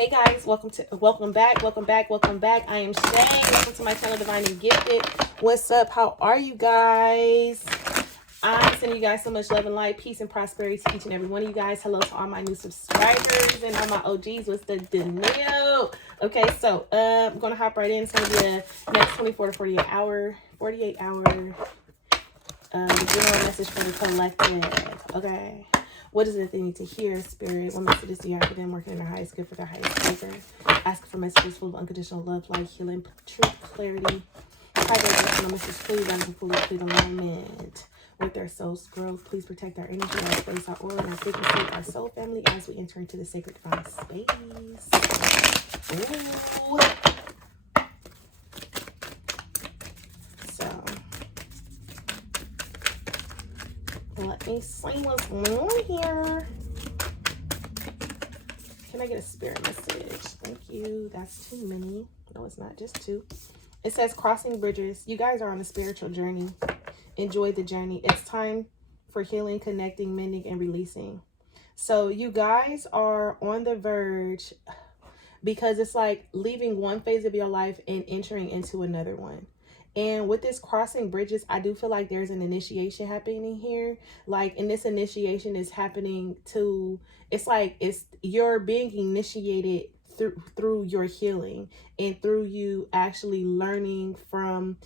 Hey guys, welcome back. I am Shay. Welcome to my channel, Divine and Gifted. What's up? How are you guys? I'm sending you guys so much love and light, peace and prosperity to each and every one of you guys. Hello to all my new subscribers and all my OGs. What's the deal? Okay, so I'm gonna hop right in. It's gonna be a next 24 to 48 hour general message for the collective. Okay. What is it they need to hear, Spirit? What messages do you have for them working in their highest good for their highest favor? Ask for messages full of unconditional love, light, healing, truth, clarity. High vibrational messages, please, and fully complete alignment with their soul's growth. Please protect our energy, our space, our aura, and our frequency, our soul family as we enter into the sacred divine space. Ooh. Let me see what's going on here. Can I get a spirit message? Thank you. That's too many. No, it's not. Just two. It says crossing bridges. You guys are on a spiritual journey. Enjoy the journey. It's time for healing, connecting, mending, and releasing. So you guys are on the verge because it's like leaving one phase of your life and entering into another one. And with this crossing bridges, I do feel like there's an initiation happening here. Like, and this initiation is happening to, it's like you're being initiated through your healing and through you actually learning from,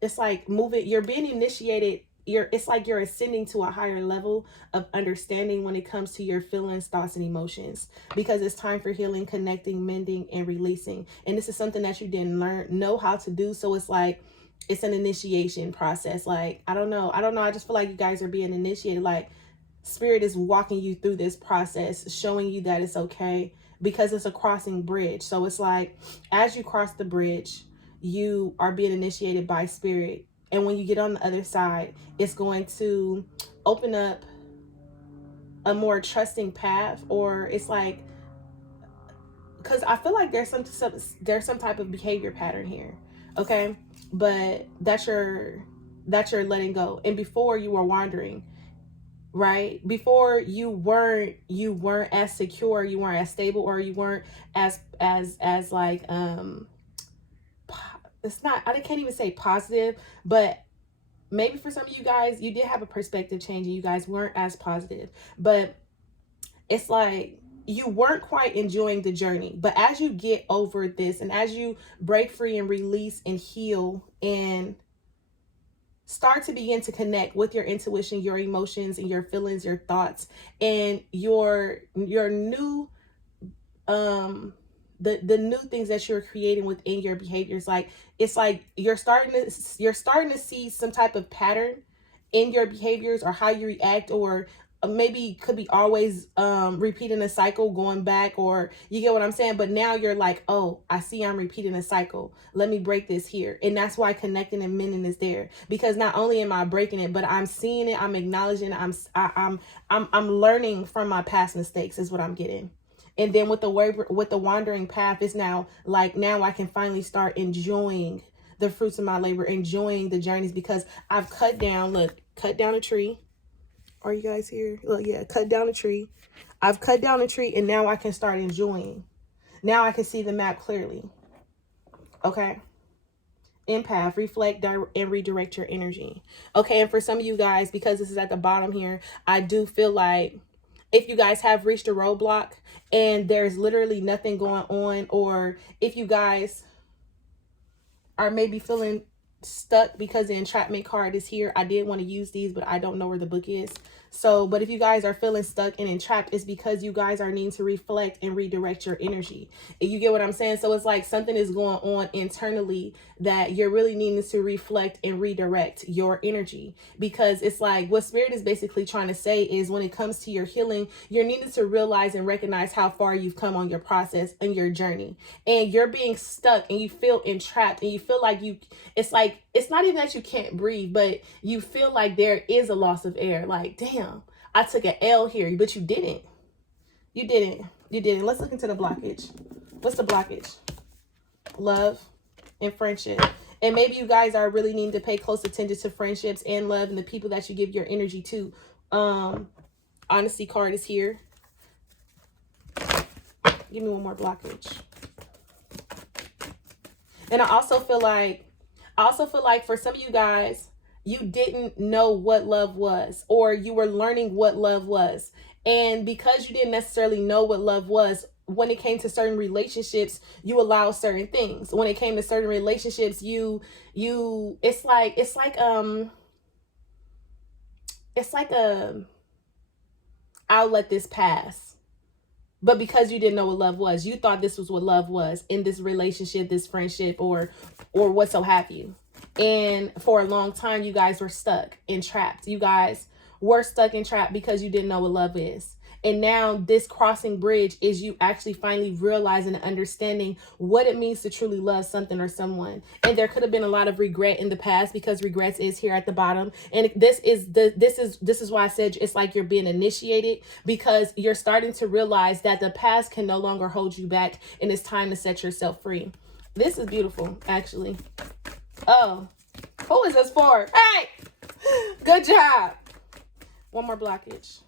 it's like you're being initiated. It's like you're ascending to a higher level of understanding when it comes to your feelings, thoughts, and emotions, because it's time for healing, connecting, mending, and releasing. And this is something that you didn't know how to do. So it's like, it's an initiation process. Like, I don't know. I just feel like you guys are being initiated. Like, Spirit is walking you through this process, showing you that it's okay, because it's a crossing bridge. So it's like, as you cross the bridge, you are being initiated by Spirit. And when you get on the other side, it's going to open up a more trusting path, or it's like, because I feel like there's some type of behavior pattern here, okay? But that's your letting go. And before, you were wandering, right? Before, you weren't as secure, you weren't as stable, or you weren't as like it's not, I can't even say positive, but maybe for some of you guys, you did have a perspective change and you guys weren't as positive. But it's like you weren't quite enjoying the journey. But as you get over this, and as you break free and release and heal and start to begin to connect with your intuition, your emotions, and your feelings, your thoughts, and your new the new things that you're creating within your behaviors, like, it's like you're starting to see some type of pattern in your behaviors, or how you react, or maybe could be always repeating a cycle, going back, or you get what I'm saying. But now you're like, oh, I see I'm repeating a cycle, let me break this here. And that's why connecting and mending is there, because not only am I breaking it, but I'm seeing it, I'm acknowledging, I'm learning from my past mistakes is what I'm getting. And then with the wandering path, is now like, now I can finally start enjoying the fruits of my labor, enjoying the journeys, because I've cut down a tree. Are you guys here? Well, yeah, cut down a tree. I've cut down a tree, and now I can start enjoying. Now I can see the map clearly. Okay. Empath, reflect, and redirect your energy. Okay, and for some of you guys, because this is at the bottom here, I do feel like if you guys have reached a roadblock and there's literally nothing going on, or if you guys are maybe feeling stuck because the entrapment card is here. I did want to use these, but I don't know where the book is. So, but if you guys are feeling stuck and entrapped, it's because you guys are needing to reflect and redirect your energy. You get what I'm saying? So it's like something is going on internally that you're really needing to reflect and redirect your energy, because it's like what Spirit is basically trying to say is, when it comes to your healing, you're needing to realize and recognize how far you've come on your process and your journey, and you're being stuck and you feel entrapped, and you feel like it's like, it's not even that you can't breathe, but you feel like there is a loss of air. Like, damn, I took an L here, but you didn't. You didn't. Let's look into the blockage. What's the blockage? Love and friendship. And maybe you guys are really needing to pay close attention to friendships and love and the people that you give your energy to. Honesty card is here. Give me one more blockage. And I also feel like for some of you guys, you didn't know what love was, or you were learning what love was. And because you didn't necessarily know what love was, when it came to certain relationships, you allowed certain things. When it came to certain relationships, it's like I'll let this pass. But because you didn't know what love was, you thought this was what love was in this relationship, this friendship, or what so have you. And for a long time, you guys were stuck and trapped. You guys were stuck and trapped because you didn't know what love is. And now this crossing bridge is you actually finally realizing and understanding what it means to truly love something or someone. And there could have been a lot of regret in the past, because regrets is here at the bottom. And this is why I said it's like you're being initiated, because you're starting to realize that the past can no longer hold you back, and it's time to set yourself free. This is beautiful, actually. Oh, who is this for? Hey, good job. One more blockage.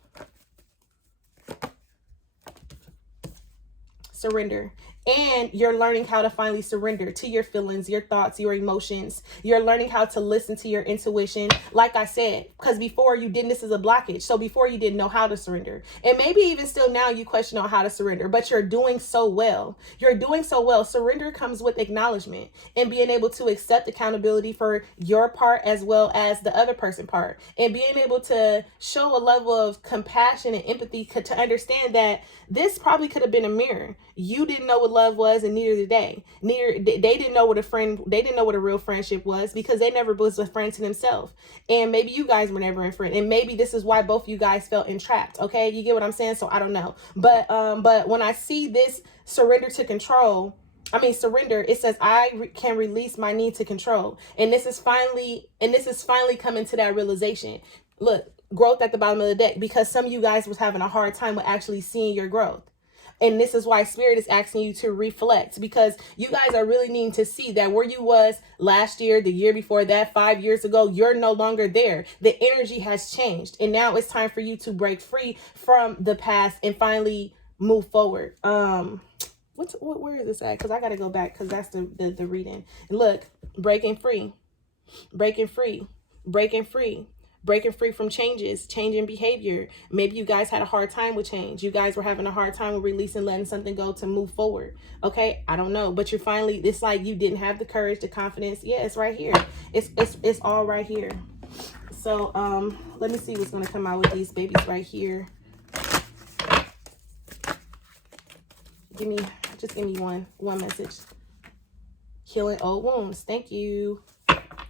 Surrender. And you're learning how to finally surrender to your feelings, your thoughts, your emotions. You're learning how to listen to your intuition. Like I said, because before you didn't, this is a blockage. So before you didn't know how to surrender. And maybe even still now you question on how to surrender, but you're doing so well. You're doing so well. Surrender comes with acknowledgement and being able to accept accountability for your part as well as the other person's part. And being able to show a level of compassion and empathy to understand that this probably could have been a mirror. You didn't know what love was, and neither did they. They didn't know what they didn't know what a real friendship was, because they never was a friend to themselves. And maybe you guys were never a friend, and maybe this is why both of you guys felt entrapped. Okay, you get what I'm saying? So I don't know, but when I see this surrender, it says I can release my need to control. And this is finally coming to that realization. Look, growth at the bottom of the deck, because some of you guys was having a hard time with actually seeing your growth. And this is why Spirit is asking you to reflect, because you guys are really needing to see that where you was last year, the year before that, 5 years ago, you're no longer there. The energy has changed. And now it's time for you to break free from the past and finally move forward. Where is this at? Because I got to go back, because that's the reading. And look, breaking free from changing behavior. Maybe you guys had a hard time with change. You guys were having a hard time with releasing, letting something go to move forward. Okay, I don't know, but you're finally, it's like you didn't have the courage, the confidence. Yeah, it's right here. It's all right here. So let me see what's going to come out with these babies right here. Just give me one message. Healing old wounds. Thank you.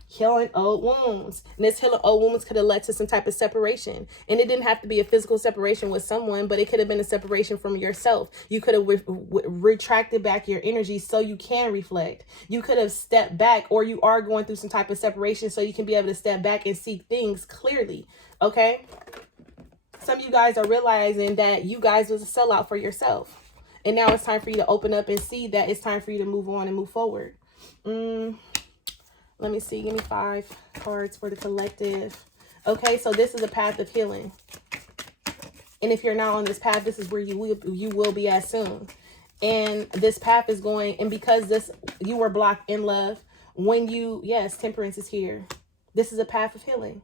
Healing old wounds. And this healing old wounds could have led to some type of separation. And it didn't have to be a physical separation with someone, but it could have been a separation from yourself. You could have retracted back your energy so you can reflect. You could have stepped back, or you are going through some type of separation so you can be able to step back and see things clearly. Okay? Some of you guys are realizing that you guys was a sellout for yourself. And now it's time for you to open up and see that it's time for you to move on and move forward. Let me see. Give me 5 cards for the collective. Okay, so this is a path of healing. And if you're not on this path, this is where you will be as soon. And this path is going, and because you were blocked in love, yes, temperance is here. This is a path of healing.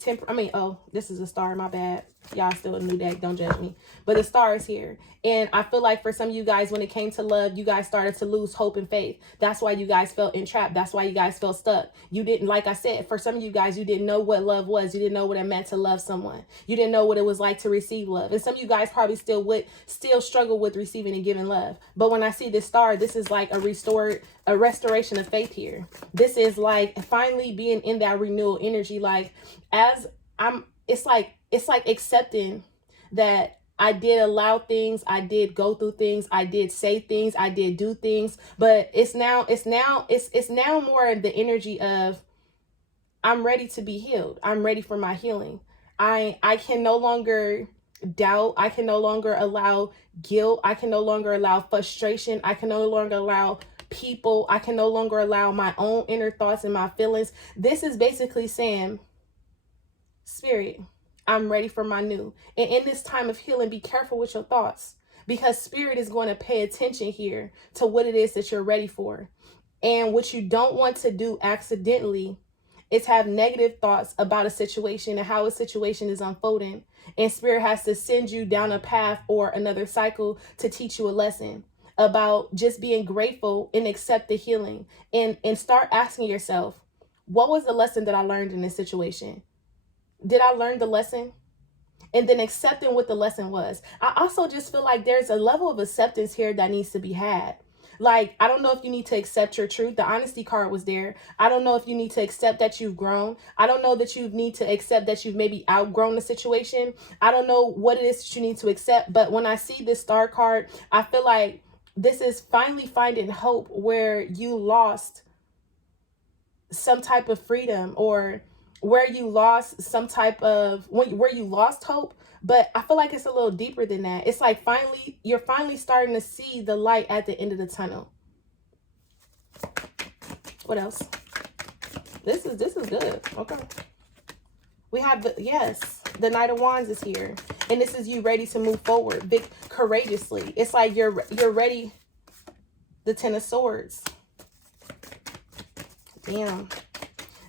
This is a star, my bad. Y'all still a new deck, don't judge me. But the star is here. And I feel like for some of you guys, when it came to love, you guys started to lose hope and faith. That's why you guys felt entrapped. That's why you guys felt stuck. You didn't, like I said, for some of you guys, you didn't know what love was. You didn't know what it meant to love someone. You didn't know what it was like to receive love. And some of you guys probably still struggle with receiving and giving love. But when I see this star, this is like a restoration of faith here. This is like finally being in that renewal energy. Like it's like accepting that I did allow things, I did go through things, I did say things, I did do things, but it's now more the energy of I'm ready to be healed. I'm ready for my healing. I can no longer doubt. I can no longer allow guilt. I can no longer allow frustration. I can no longer allow people. I can no longer allow my own inner thoughts and my feelings. This is basically saying, Spirit, I'm ready for my new. And in this time of healing, be careful with your thoughts, because Spirit is going to pay attention here to what it is that you're ready for. And what you don't want to do accidentally is have negative thoughts about a situation and how a situation is unfolding. And Spirit has to send you down a path or another cycle to teach you a lesson about just being grateful and accept the healing, and start asking yourself, what was the lesson that I learned in this situation? Did I learn the lesson? And then accepting what the lesson was. I also just feel like there's a level of acceptance here that needs to be had. Like, I don't know if you need to accept your truth. The honesty card was there. I don't know if you need to accept that you've grown. I don't know that you need to accept that you've maybe outgrown the situation. I don't know what it is that you need to accept. But when I see this star card, I feel like this is finally finding hope where you lost some type of freedom, or where you lost some type of, where you lost hope. But I feel like it's a little deeper than that. It's like you're finally starting to see the light at the end of the tunnel. What else? This is good. Okay. We have the Knight of Wands is here. And this is you ready to move forward courageously. It's like you're ready. The Ten of Swords. Damn.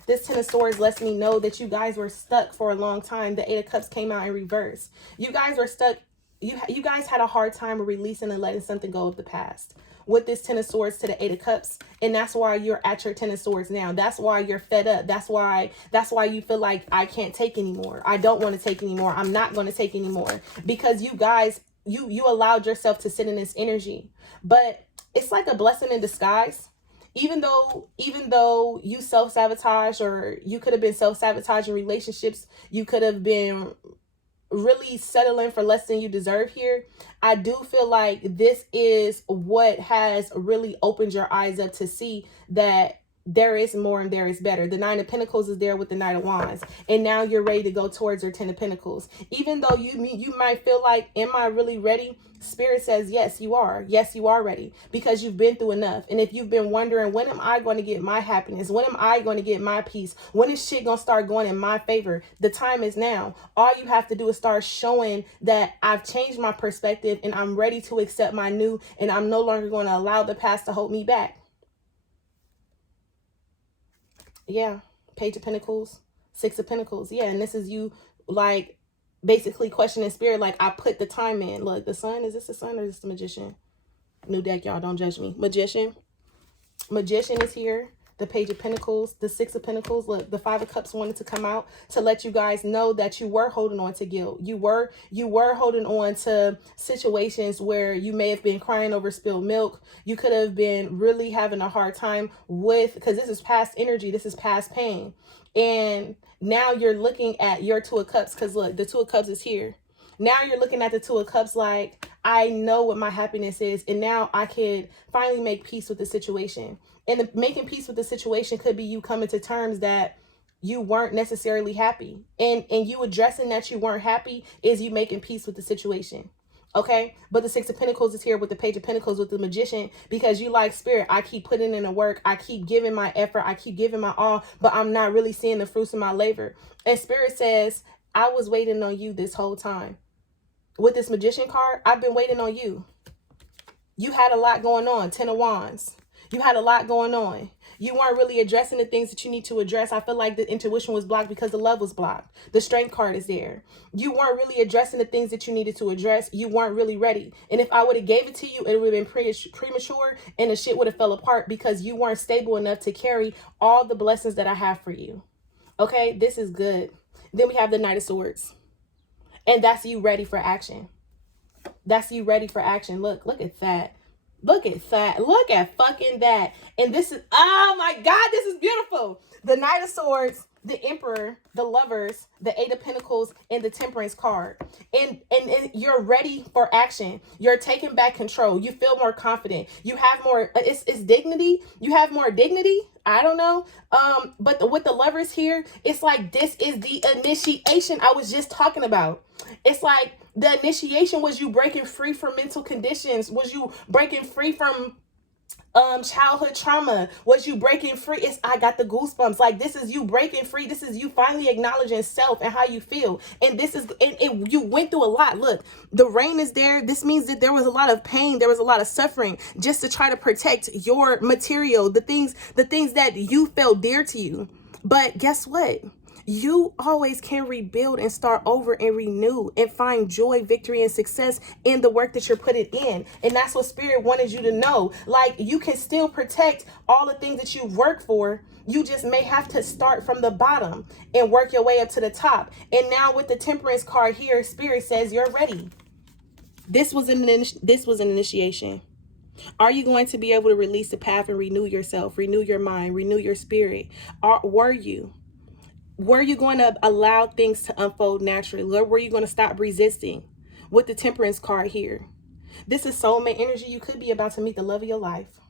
This Ten of Swords lets me know that you guys were stuck for a long time. The Eight of Cups came out in reverse. You guys were stuck. You guys had a hard time releasing and letting something go of the past. With this Ten of Swords to the Eight of Cups. And that's why you're at your Ten of Swords now. That's why you're fed up. That's why you feel like, I can't take anymore. I don't want to take anymore. I'm not going to take anymore. Because you guys, you allowed yourself to sit in this energy. But it's like a blessing in disguise. Even though you self-sabotage, or you could have been self-sabotaging relationships, you could have been really settling for less than you deserve here. I do feel like this is what has really opened your eyes up to see that there is more and there is better. The Nine of Pentacles is there with the Knight of Wands. And now you're ready to go towards your Ten of Pentacles. Even though you might feel like, am I really ready? Spirit says, yes, you are. Yes, you are ready, because you've been through enough. And if you've been wondering, when am I going to get my happiness? When am I going to get my peace? When is shit going to start going in my favor? The time is now. All you have to do is start showing that I've changed my perspective and I'm ready to accept my new, and I'm no longer going to allow the past to hold me back. Yeah. Page of Pentacles, Six of Pentacles. Yeah. And this is you, like, basically questioning Spirit, like, I put the time in. Look, the Sun, is this the Sun or is this the Magician? New deck, y'all, don't judge me. Magician is here. The Page of Pentacles, the Six of Pentacles. Look, the Five of Cups wanted to come out to let you guys know that you were holding on to guilt. You were holding on to situations where you may have been crying over spilled milk. You could have been really having a hard time with, because this is past energy, this is past pain. And now you're looking at your Two of Cups, because look, the Two of Cups is here. Now you're looking at the Two of Cups like, I know what my happiness is, and now I can finally make peace with the situation. And making peace with the situation could be you coming to terms that you weren't necessarily happy. And you addressing that you weren't happy is you making peace with the situation. Okay, but the Six of Pentacles is here with the Page of Pentacles with the Magician, because you like, Spirit, I keep putting in the work, I keep giving my effort, I keep giving my all, but I'm not really seeing the fruits of my labor. And Spirit says, I was waiting on you this whole time. With this Magician card, I've been waiting on you. You had a lot going on. Ten of Wands. You had a lot going on. You weren't really addressing the things that you need to address. I feel like the intuition was blocked because the love was blocked. The Strength card is there. You weren't really addressing the things that you needed to address. You weren't really ready. And if I would have gave it to you, it would have been premature, and the shit would have fell apart because you weren't stable enough to carry all the blessings that I have for you. Okay, this is good. Then we have the Knight of Swords. And that's you ready for action. That's you ready for action. Look at that. Look at that. Look at fucking that. And this is, oh my God, this is beautiful. The Knight of Swords, the Emperor, the Lovers, the Eight of Pentacles, and the Temperance card. And you're ready for action. You're taking back control. You feel more confident. You have more, it's dignity. You have more dignity. I don't know. But with the Lovers here, it's like, this is the initiation I was just talking about. It's like, the initiation was you breaking free from mental conditions, was you breaking free from Childhood trauma. Was you breaking free? I got the goosebumps. Like, this is you breaking free. This is you finally acknowledging self and how you feel. And this is, and you went through a lot. Look, the rain is there. This means that there was a lot of pain, there was a lot of suffering, just to try to protect your material, the things that you felt dear to you. But guess what? You always can rebuild and start over and renew and find joy, victory, and success in the work that you're putting in. And that's what Spirit wanted you to know. Like, you can still protect all the things that you work for. You just may have to start from the bottom and work your way up to the top. And now with the Temperance card here, Spirit says you're ready. This was an initiation. Are you going to be able to release the path and renew yourself, renew your mind, renew your spirit? Were you going to allow things to unfold naturally? Or were you going to stop resisting? With the Temperance card here, this is soulmate energy. You could be about to meet the love of your life.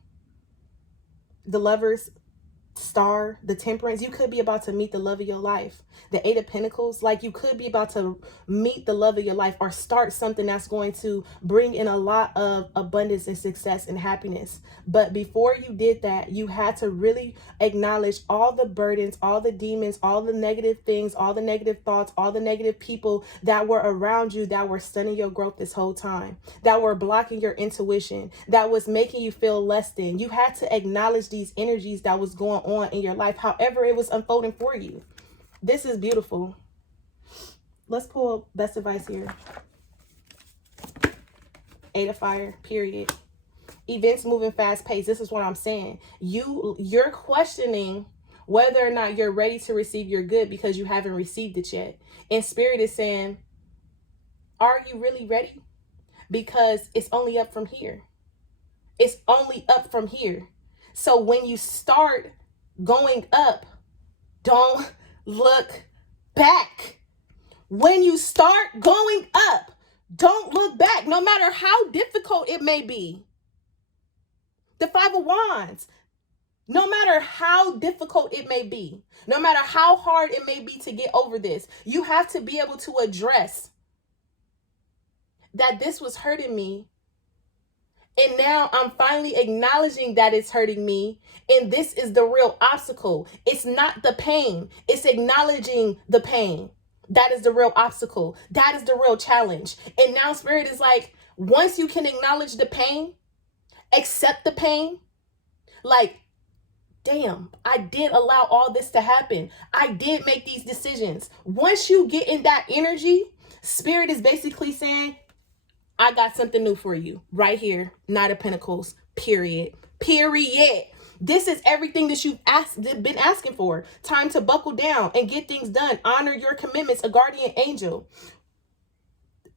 The Lovers star, the Temperance, you could be about to meet the love of your life. The Eight of Pentacles, like, you could be about to meet the love of your life or start something that's going to bring in a lot of abundance and success and happiness. But before you did that, you had to really acknowledge all the burdens, all the demons, all the negative things, all the negative thoughts, all the negative people that were around you that were stunning your growth this whole time, that were blocking your intuition, that was making you feel less than. You had to acknowledge these energies that was going on in your life, however it was unfolding for you. This is beautiful. Let's pull best advice here. Eight of Fire, period. Events moving fast paced. This is what I'm saying. You're questioning whether or not you're ready to receive your good because you haven't received it yet. And Spirit is saying, are you really ready? Because it's only up from here. It's only up from here. So when you start going up, don't look back. When you start going up, don't look back, no matter how difficult it may be. The Five of Wands, no matter how difficult it may be, no matter how hard it may be to get over this, you have to be able to address that this was hurting me. And now I'm finally acknowledging that it's hurting me. And this is the real obstacle. It's not the pain. It's acknowledging the pain. That is the real obstacle. That is the real challenge. And now Spirit is like, once you can acknowledge the pain, accept the pain, like, damn, I did allow all this to happen. I did make these decisions. Once you get in that energy, Spirit is basically saying, I got something new for you right here. Knight of Pentacles, period. Period. This is everything that you've been asking for. Time to buckle down and get things done. Honor your commitments, a guardian angel.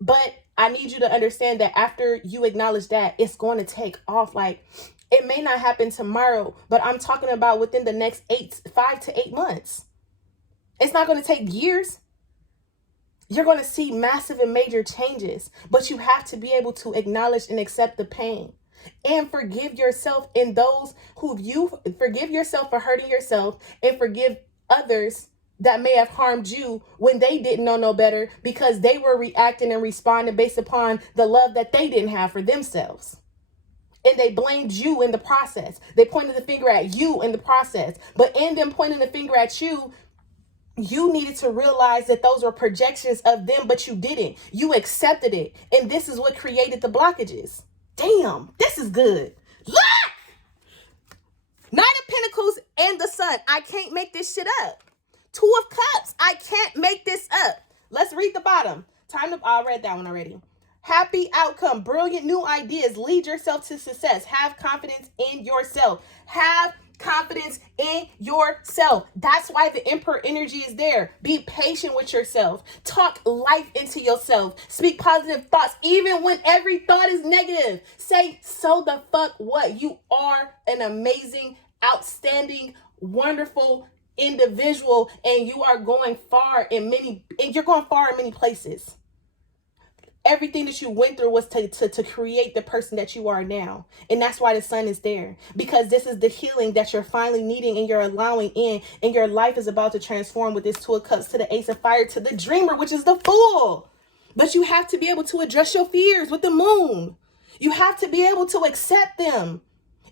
But I need you to understand that after you acknowledge that, it's going to take off. Like, it may not happen tomorrow, but I'm talking about within the next 5 to 8 months. It's not going to take years. You're going to see massive and major changes, but you have to be able to acknowledge and accept the pain and forgive yourself and those who you forgive yourself for hurting yourself, and forgive others that may have harmed you when they didn't know no better because they were reacting and responding based upon the love that they didn't have for themselves. And they blamed you in the process. They pointed the finger at you in the process. But in them pointing the finger at you, you needed to realize that those were projections of them, but you didn't. You accepted it. And this is what created the blockages. Damn, this is good. Look! Knight of Pentacles and the Sun. I can't make this shit up. Two of Cups. I can't make this up. Let's read the bottom. I read that one already. Happy outcome. Brilliant new ideas. Lead yourself to success. Have confidence in yourself. Have confidence in yourself. That's why the Emperor energy is there. Be patient with yourself. Talk life into yourself. Speak positive thoughts even when every thought is negative. Say, so the fuck what? You are an amazing, outstanding, wonderful individual, and you are going far in many places. Everything that you went through was to create the person that you are now. And that's why the Sun is there. Because this is the healing that you're finally needing and you're allowing in. And your life is about to transform with this Two of Cups to the Ace of Fire to the Dreamer, which is the Fool. But you have to be able to address your fears with the Moon. You have to be able to accept them.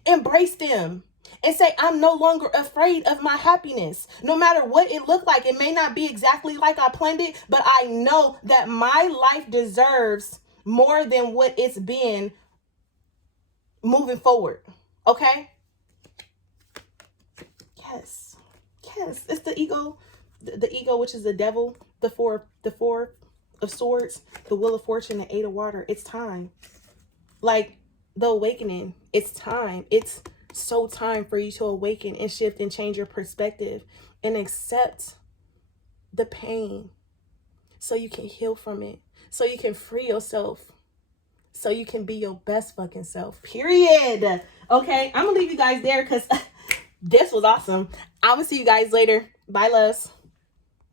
Embrace them and say, I'm no longer afraid of my happiness. No matter what it looked like, it may not be exactly like I planned it, but I know that my life deserves more than what it's been moving forward. Okay? Yes. Yes. It's the ego. The ego, which is the devil, the four of swords, the wheel of fortune, the eight of water. It's time. Like the awakening. It's time. It's so time for you to awaken and shift and change your perspective and accept the pain so you can heal from it, so you can free yourself, so you can be your best fucking self, period. Okay, I'm gonna leave you guys there because this was awesome. I'm gonna see you guys later. Bye, loves.